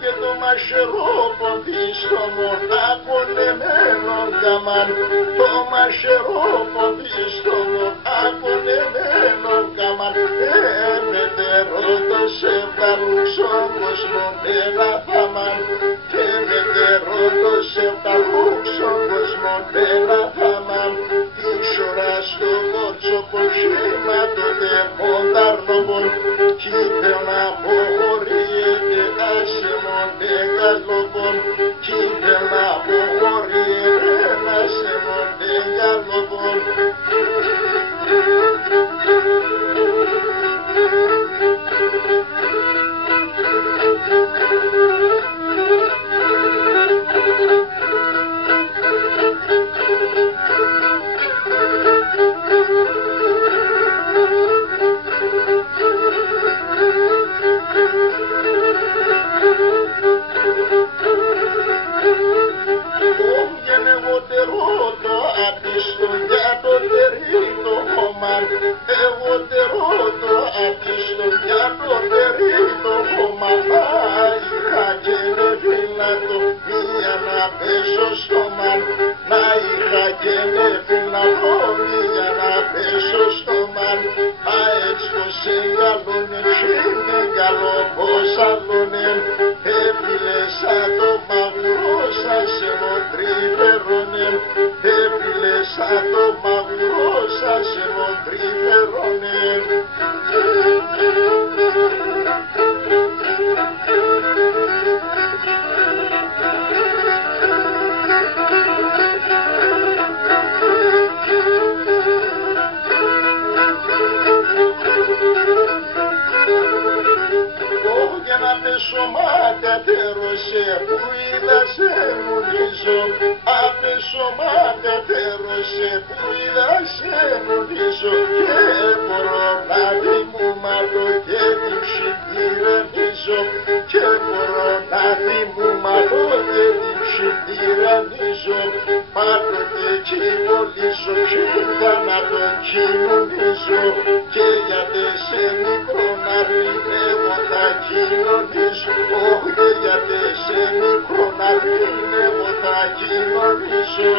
Και το μαχαιρόποδι στο μονακονεμένο καμάν, το μαχαιρόποδι στο μονακονεμένο καμάν, μετερώτωσε βαλούξο κόσμο ένα θαμάν, και μετερώτωσε βαλούξο κόσμο ένα θαμάν, της ώρας στο κότσο ποσχήμα τότε πονταρνοβον, κι ήθελ να αποχωρεί άσε μον εγκαλοπον, κι ήθελ να αποχωρεί άσε μον εγκαλοπον. Εγώ τερώτο ατίστο για το τερίτο κόμμα, να είχα και με φυλάτο μία να πέσω στο μαν, να είχα και με φυλάτο μία να πέσω στο μαν, μα έτσι πως εγκαλώνε ψήνε καλό πως αλώνε, έφυλε σαν το μαγουρό σας σε μοντριβερώνε, έφυλε σαν το μαγουρό σας σε μοντριβερώνε. Απεσωμάτατερωσε που είδα σε μουλίζω, απεσωμάτατερωσε που είδα σε μουλίζω, και μπορώ να τη μου μάτω και την συντηρανίζω, και μπορώ να τη μου μάτω και την συντηρανίζω, πάντοτε κοινωνίζω, κοίτα να τον κοινωνίζω, και γιατί σε μικρό να εγώ θα κοινωνήσω, όχι γιατί σε μικρό να εγώ θα κοινωνήσω.